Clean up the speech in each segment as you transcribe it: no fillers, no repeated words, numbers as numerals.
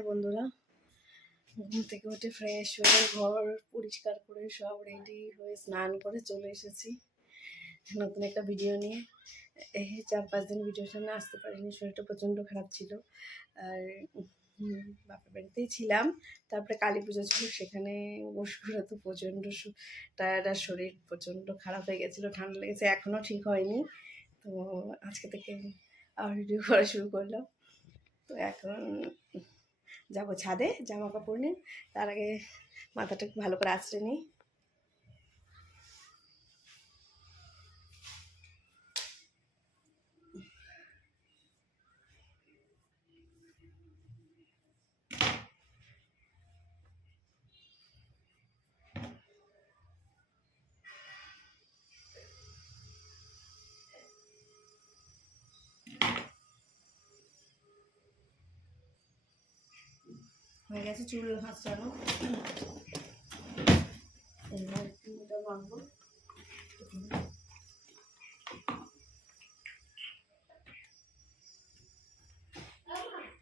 High বন্ধুরা, ঘুম থেকে উঠে ফ্রেশ হয়ে ঘর পরিষ্কার করে সব রেডি হয়ে স্নান করে চলে এসেছি নতুন একটা ভিডিও নিয়ে। এই 4-5 দিন ভিডিওর সামনে আসতে পারিনি, শরীরটা প্রচণ্ড খারাপ ছিল। আর বাপের বাড়িতেই ছিলাম। তারপরে কালী পুজো ছিল, সেখানে বসে তো প্রচণ্ড টায়ার্ড আর শরীর প্রচণ্ড খারাপ হয়ে গেছিলো, ঠান্ডা লেগেছে, এখনও ঠিক হয়নি। তো আজকে থেকে আবার ভিডিও করা শুরু করলাম। তো এখন যাবো ছাদে জামা কাপড় নিয়ে, তার আগে মাথাটা ভালো করে আঁচড়ে নিই। হয়ে গেছে চুল হাঁচড়ানো, এবার চুলটা বাঁধবো।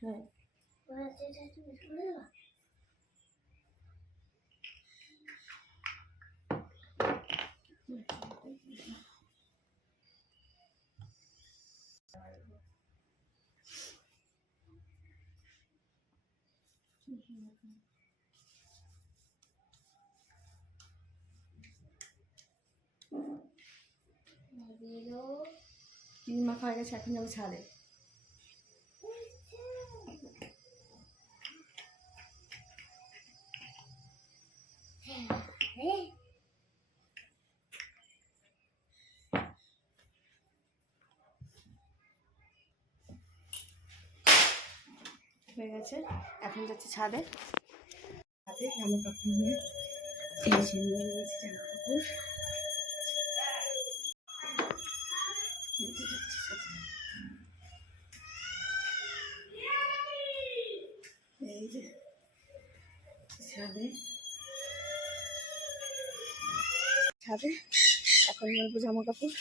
হ্যাঁ ক্রিম মাখা হয়ে গেছে, এখন যাবো ছাদে। হয়ে গেছে, এখন যাচ্ছি ছাদে। ছাদে জামা কাপড় নিয়ে নিয়ে নিয়েছি জামা কাপড়। এই যে ছাদে ছাদে এখন বলবো জামা কাপড়।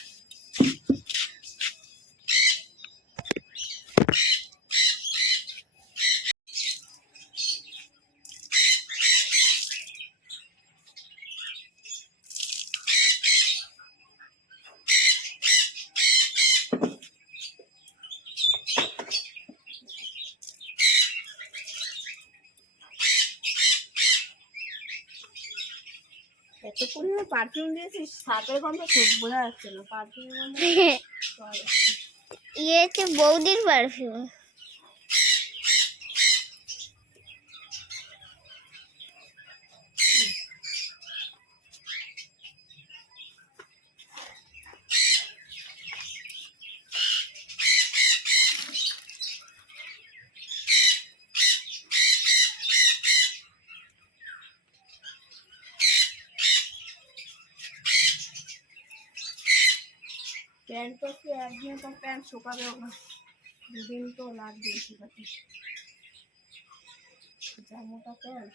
এত পরিমাণে পারফিউম দিয়েছিস, সাপের গন্ধ খুব বোঝা যাচ্ছে না, পারফিউমের গন্ধ। ইয়ে হচ্ছে বৌদির পারফিউম। প্যান্ট তো কি একদিনে তো প্যান্ট শুকাবেও না, দুদিন তো লাগবে শুকাতে। জামাটা প্যান্ট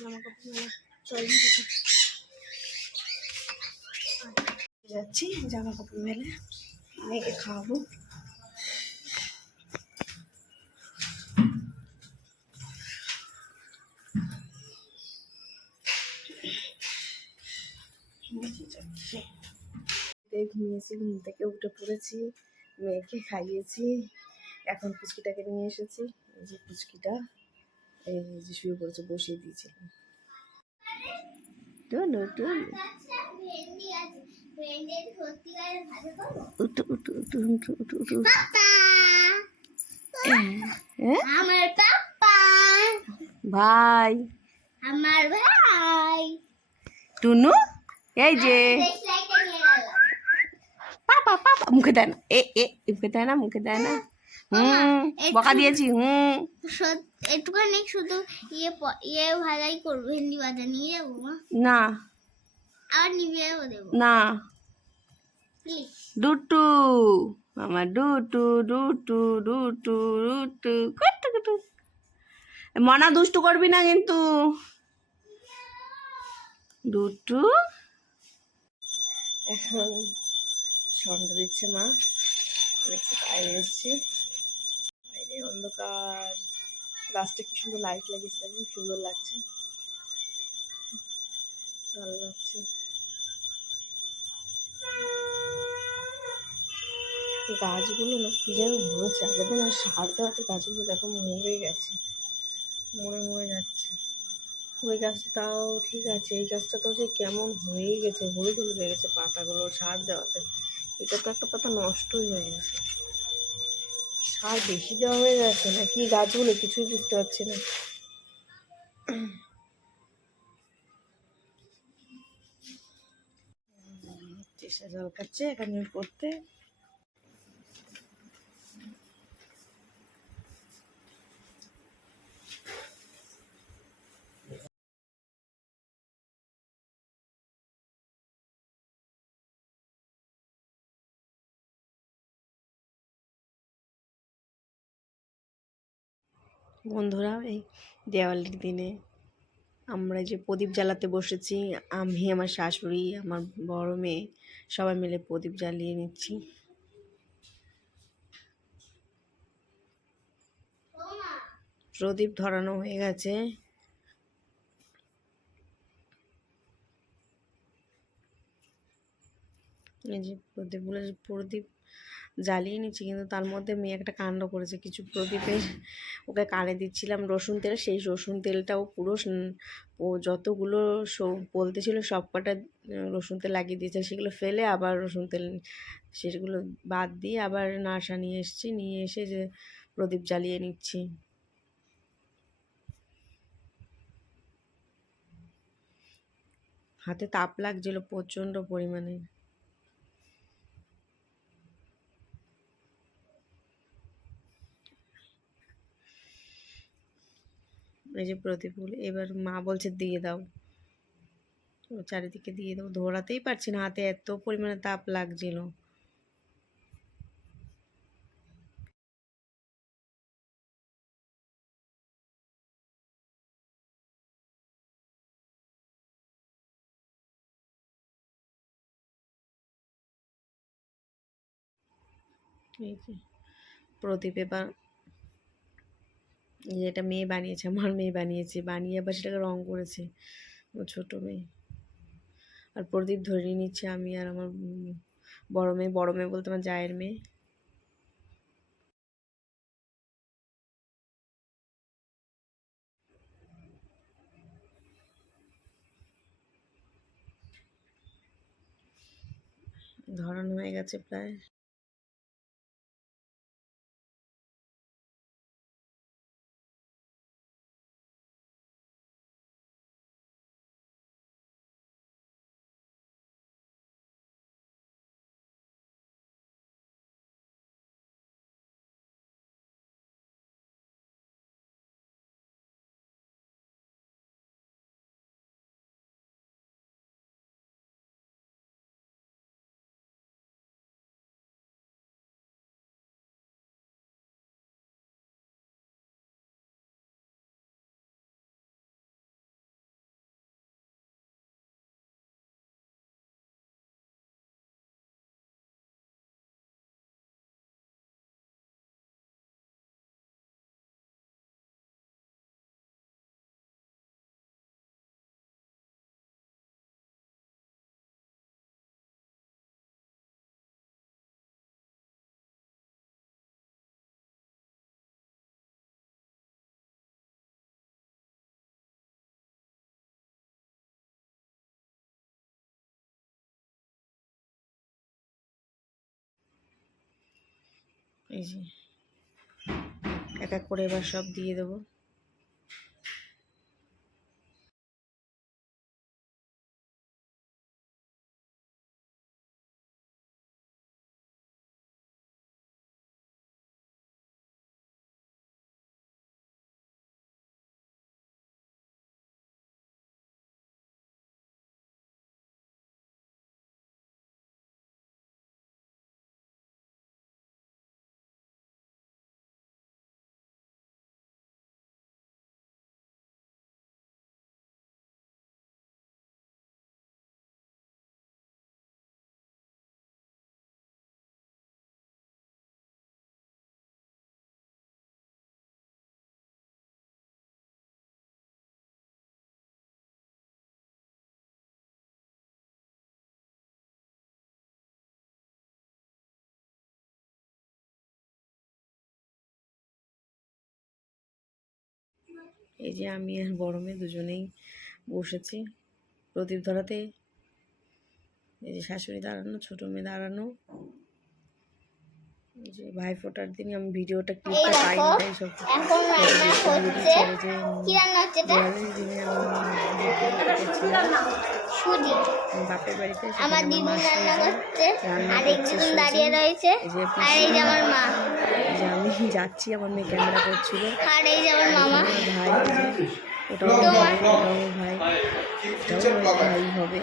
জামা কাপড় যাচ্ছি জামা কাপড় মেলে মেয়েকে খাওয়াবো। ঘুমিয়েছি, ঘুম থেকে উঠে পড়েছি, মেয়েকে খাইয়েছি, এখন পুচকিটাকে নিয়ে এসেছি। এই যে পুচকিটা, এই যে শুয়ে পড়েছে, বসিয়ে দিয়েছিলাম। টুনু টুনু উঠু উঠু উঠু উঠু উঠু উঠু। আমার পাপা, ভাই, আমার ভাই টুনু এই যে পাপা পাপা, মুখে দেয় না, মুখে দেয় না, মুখে দেয় না। বকা দিয়েছি। একটুখানি শুধু ইয়ে ভালাই করবো, ভেন্ডি ভাজা নিয়ে যাবো মা। না আর নিয়ে যাবো, দেবো না, প্লিজ। ডুটু, আমার ডুটু ডুটু ডুটু ডুটু কুটু কুটু। মনা দুষ্টু করবি না কিন্তু। ডুটু এখন সন্ধ্যা দিচ্ছে মা। আমি একটু বাইরে এসেছি, বাইরে অন্ধকার, গাছটা কি সুন্দর লাইট লাগিয়েছে, খুব সুন্দর লাগছে, ভালো লাগছে। গাছগুলো না কি যেন হয়েছে, আগের দিন আর সার দেওয়াতে গাছগুলো দেখো মরে গেছে, মরে মরে যাচ্ছে। ওই গাছটা তাও ঠিক আছে, এই গাছটা তো যে কেমন হয়েই গেছে, হলুদ হলুদ হয়ে গেছে পাতাগুলো সার দেওয়াতে। এটা তো একটা পাতা নষ্টই হয়ে গেছে, সার বেশি দেওয়া হয়ে গেছে না কি গাছগুলো, কিছুই বুঝতে পারছি না। চেষ্টা জল খাচ্ছে এখানে পড়তে। বন্ধুরা, এই দেওয়ালির দিনে আমরা যে প্রদীপ জ্বালাতে বসেছি, আমি, আমার শাশুড়ি, আমার বড় মেয়ে সবাই মিলে প্রদীপ জ্বালিয়ে নিচ্ছি। প্রদীপ ধরানো হয়ে গেছে। এই যে প্রদীপ জ্বালিয়ে নিচ্ছি, কিন্তু তার মধ্যে মেয়ে একটা কাণ্ড করেছে, কিছু প্রদীপের ওকে কানে দিচ্ছিলাম রসুন তেল, সেই রসুন তেলটাও পুরো ও যতগুলো বলতে ছিল সব কটা রসুন তেল লাগিয়ে দিয়েছে, সেগুলো ফেলে আবার রসুন তেল সেগুলো বাদ দিয়ে আবার নাড়া নিয়ে এসেছি, নিয়ে এসে যে প্রদীপ জ্বালিয়ে নিচ্ছি। হাতে তাপ লাগছিল প্রচণ্ড পরিমাণে। এই যে প্রদীপগুলো এবার মা বলছে দিয়ে দাও, চারিদিকে দিয়ে দাও, ধরাতেই পারছি না, হাতে এত পরিমাণে তাপ লাগছিল। এই যে প্রদীপ এবার, এই যে এটা মেয়ে বানিয়েছে, আমার মেয়ে বানিয়েছে, বানিয়ে আবার সেটাকে রং করেছে ও ছোটো মেয়ে। আর প্রদীপ ধরিয়ে নিচ্ছে আমি আর আমার বড় মেয়ে, বড় মেয়ে বলতে আমার জায়ের মেয়ে। ধরানো হয়ে গেছে প্রায়। এই যে এক এক করে এবার সব দিয়ে দেবো। এই যে আমি আর বড় মেয়ে দুজনেই বসেছি প্রদীপ ধরাতে। এই যে শাশুড়ি দাঁড়ানো, ছোট মেয়ে দাঁড়ানো। এই যে ভাইফোঁটার দিন আমি ভিডিওটা এই ক্লিপটা পাইনি, দেখো তাই সব এখন রান্না হচ্ছে। কি রান্না হচ্ছে এটা? দিওয়ালির দিনে আমি সুজি। বাপের বাড়িতে, আমার সেখানে দিদি আমার মাসি রান্না এসে করছে, রান্না আর করছে একজন সুজি। দাঁড়িয়ে রয়েছে, এই যে আর এই যে আমার মা, এই যে আমি যাচ্ছি, আমার মেয়ে ক্যামেরা করছিল। আর এই যে আমার মামা। আমার ভাই, এই যে ওটাও আমার ভাই, ওটাও আমার ভাই হবে।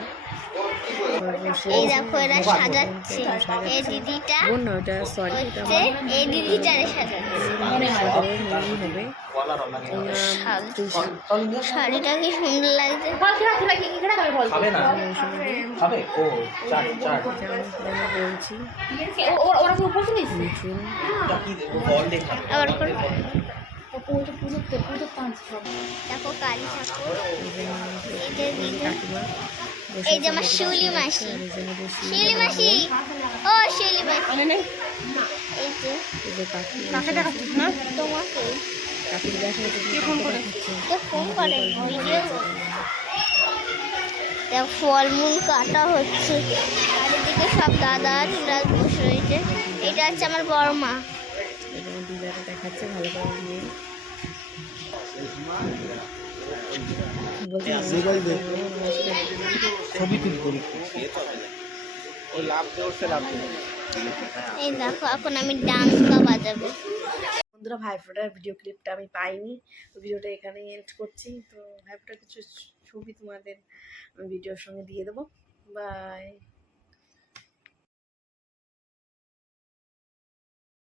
এবার বসে এই আছে, দেখো এরা বোনকে সাজাচ্ছে। এই সাজাচ্ছে। দিদিটা বোন না, ওটা সরি, ওটা হচ্ছে এই দিদিটারে সাজাচ্ছে। আমাদের মেয়েই হবে। ওর নাম তৃষা। শাড়িটা কি সুন্দর লাগছে। খাবে না খাবে ও চাট চাট যেমন বলছি মিঠুন। বল দেখা আবার করে দেখো কালী ঠাকুর। এই যে দিদি, কাকিমা এই যে আমার শিউলি মাসি। শিউলি মাসি, ও শিউলি মাসি। এই যে তোমাকে কাকির দেখা কে ফোন করে ভিডিও। দেখ ফলমূল কাটা হচ্ছে, চারিদিকে সব দাদা দিদা বসে রয়েছে। এটা হচ্ছে আমার বড় মা। দিদাকে দেখাচ্ছে ভালো করে দিয়ে। বলছি ছবি তুলি করি ও লাভ দেওয়ার লাভ এই দেখো এখন আমি ডান্স বাজাবো। বন্ধুরা, ভাইফোঁটার ভিডিও ক্লিপটা আমি পাইনি, ভিডিওটা এখানে এন্ড করছি। তো ভাইফোঁটার কিছু ছবি তোমাদের আমি ভিডিওর সঙ্গে দিয়ে দেবো। বাই।